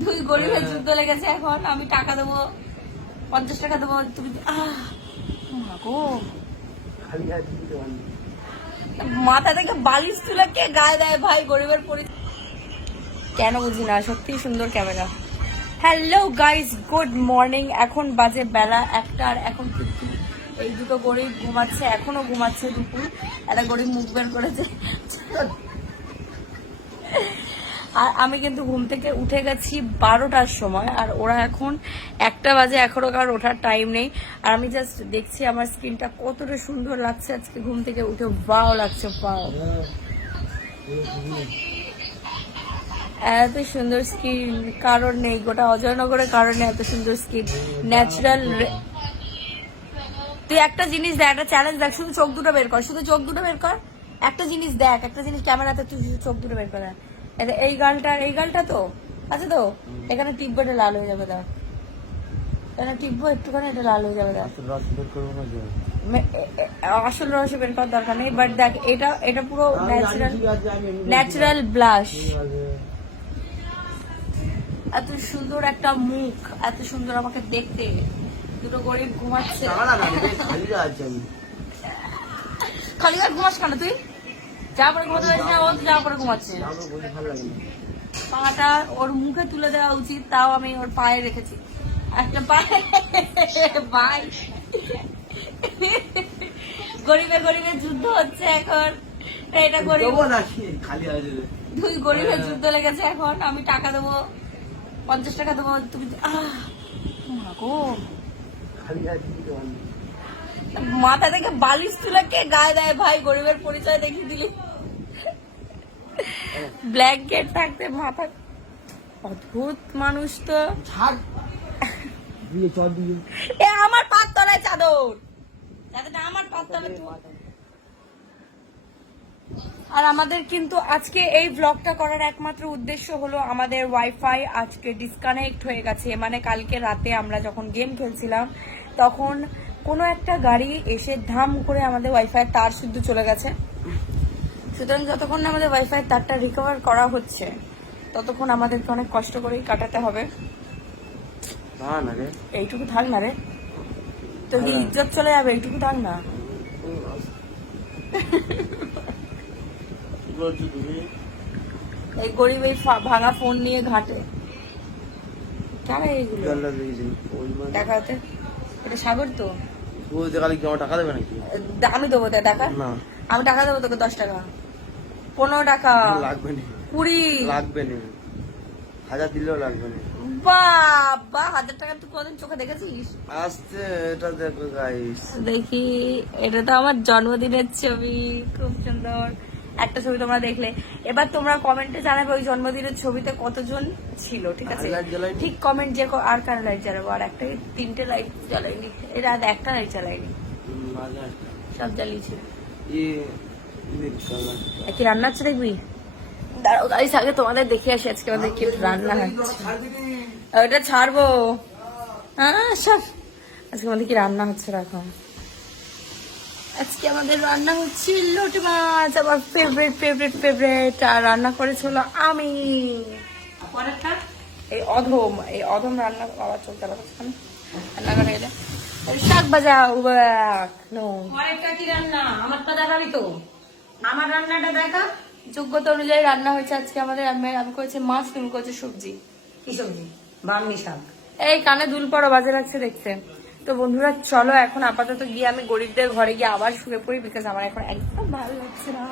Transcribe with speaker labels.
Speaker 1: দুই গরিবের যুদ্ধ লেগেছে এখন আমি টাকা দেবো পঞ্চাশ টাকা দেবো তুমি আহ! গো। মাথা থেকে বালিশ তুলে কে গায়ে দেয় ভাই গরিবের পরি কেন বুঝি না সত্যি সুন্দর camera. Hello guys good morning এখন বাজে বেলা একটা আর এখন কিন্তু এই দুটো গরিব ঘুমাচ্ছে এখনও ঘুমাচ্ছে দুপুর। একটা গরিব মুখ বের করেছে। আর আমি কিন্তু ঘুম থেকে উঠে গেছি বারোটার সময়, আর ওরা এখন একটা বাজে এখনও কার ওঠার টাইম নেই। আর আমি জাস্ট দেখছি আমার স্কিনটা কতটা সুন্দর লাগছে আজকে ঘুম থেকে উঠে। বাও লাগছে বাও এত সুন্দর স্কিন কারণ নেই, গোটা অজয়নগরের কারণে এত সুন্দর স্কিন ন্যাচারাল তুই একটা জিনিস দেখ, একটা চ্যালেঞ্জ দেখ, শুধু চোখ দুটো বের কর, শুধু চোখ দুটো বের কর। একটা জিনিস দেখ, একটা জিনিস ক্যামেরাতে তুই চোখ দুটো বের কর এই গালটা এই গালটা তো আছে তো? এখানে টিপবো এটা লাল হয়ে যাবে দেখ এখানে টিপবো একটুখানি এটা লাল হয়ে যাবে
Speaker 2: রস
Speaker 1: এ- আসল রহস্য বের করার দরকার নেই বাট দেখ এটা এটা পুরো ন্যাচারাল ন্যাচারাল ব্লাশ এত সুন্দর একটা মুখ এত সুন্দর আমাকে দেখতে। দুটো গরিব ঘুমাচ্ছে।
Speaker 2: খালি
Speaker 1: আর ঘুমাস কেন তুই? যা পরে ঘুমাতে পারিস না ও তো যা পরে ঘুমাচ্ছে
Speaker 2: আমার বসে ভালো লাগে না
Speaker 1: পাটা ওর মুখে তুলে দেওয়া উচিত তাও আমি ওর পায়ে রেখেছি। একটা পায়ে ভাই। গরিবে গরিবে যুদ্ধ হচ্ছে এখন। এটা গরিব। দুই গরিবের যুদ্ধ লেগেছে এখন আমি টাকা দেবো পঞ্চাশ টাকা দেবো তুমি গো।
Speaker 2: খালি
Speaker 1: মাথা থেকে বালিশ তুলে কে গায়ে দেয়? ভাই গরিবের পরিচয় দেখিয়ে দিলি। ব্ল্যাঙ্কেট থাকতে মাথা অদ্ভুত মানুষ তো। এ আমার পাত তলায় চাদর চাদরটা আমার পাত তলায় আর আমাদের কিন্তু আজকে এই ব্লগটা করার একমাত্র উদ্দেশ্য হলো আমাদের ওয়াইফাই আজকে ডিসকানেক্ট হয়ে গেছে। মানে কালকে রাতে আমরা যখন গেম খেলছিলাম তখন কোনো একটা গাড়ি এসে ধাম করে আমাদের ওয়াইফাই তার শুদ্ধ চলে গেছে। সুতরাং যতক্ষণ না আমাদের ওয়াইফাই তারটা রিকভার করা হচ্ছে ততক্ষণ আমাদেরকে অনেক কষ্ট করেই কাটাতে হবে। এইটুকু থাক না রে। তোর কি ইজ্জত চলে যাবে? এইটুকু থাক না। এই গরিব এই ভাঙা ফোন নিয়ে ঘাটে। কেন এইগুলো? দেখাতে এটা সাগর তো?
Speaker 2: ও দেখালে কি আমার টাকা দেবে নাকি?
Speaker 1: আমি দেবো তা টাকা?
Speaker 2: না।
Speaker 1: আমি টাকা দেবো তোকে দশ টাকা। পনেরো টাকা।
Speaker 2: লাগবে না।
Speaker 1: কুড়ি।
Speaker 2: লাগবে না। হাজার দিলেও লাগবে না।
Speaker 1: বাবা হাজার টাকা তুই কোনদিন চোখে দেখেছিস
Speaker 2: আসতে এটা দেখো গাইস
Speaker 1: দেখি এটা তো আমার জন্মদিনের ছবি। খুব সুন্দর। একটা ছবি তোমরা দেখলে। এবার তোমরা কমেন্টে জানাবে ওই জন্মদিনের ছবিতে কতজন ছিল ঠিক আছে? ঠিক কমেন্ট যে আর কার লাইট জ্বালাবো? আর একটা তিনটে লাইট জ্বালাইনি এটা একটা লাইট জ্বালাইনি। সব জ্বালিয়েছি কি রান্না হচ্ছে দেখবি? দাঁড়াও গাইস আগে তোমাদের দেখে আসি আজকে আমাদের কি রান্না হচ্ছে। ওটা ছাড়বো। হ্যাঁ সব আজকে আমাদের কি রান্না হচ্ছে রাখো আজকে আমাদের রান্না হচ্ছে লোটে মাছ আমার ফেভারিট ফেভারিট ফেভারিট আর রান্না করেছিল আমি। এই অধম এই অধম রান্না বাবা চলতে পারছে রান্না করে গেলে। শাক ভাজা উবাক নো
Speaker 3: পরেরটা কি রান্না? আমারটা দেখাবি তো। আমার রান্নাটা দেখা।
Speaker 1: যোগ্যতা অনুযায়ী রান্না হয়েছে আজকে আমাদের। আমি আমি করেছি মাছ তুমি করেছে সবজি।
Speaker 3: কি সবজি? বামনি শাক।
Speaker 1: এই কানে দুল পড়ো বাজে লাগছে দেখতে। তো বন্ধুরা, চলো এখন আপাতত গিয়ে আমি গরিবদের ঘরে গিয়ে আবার শুয়ে পড়ি বিকজ আমার এখন একদম ভালো লাগছে না।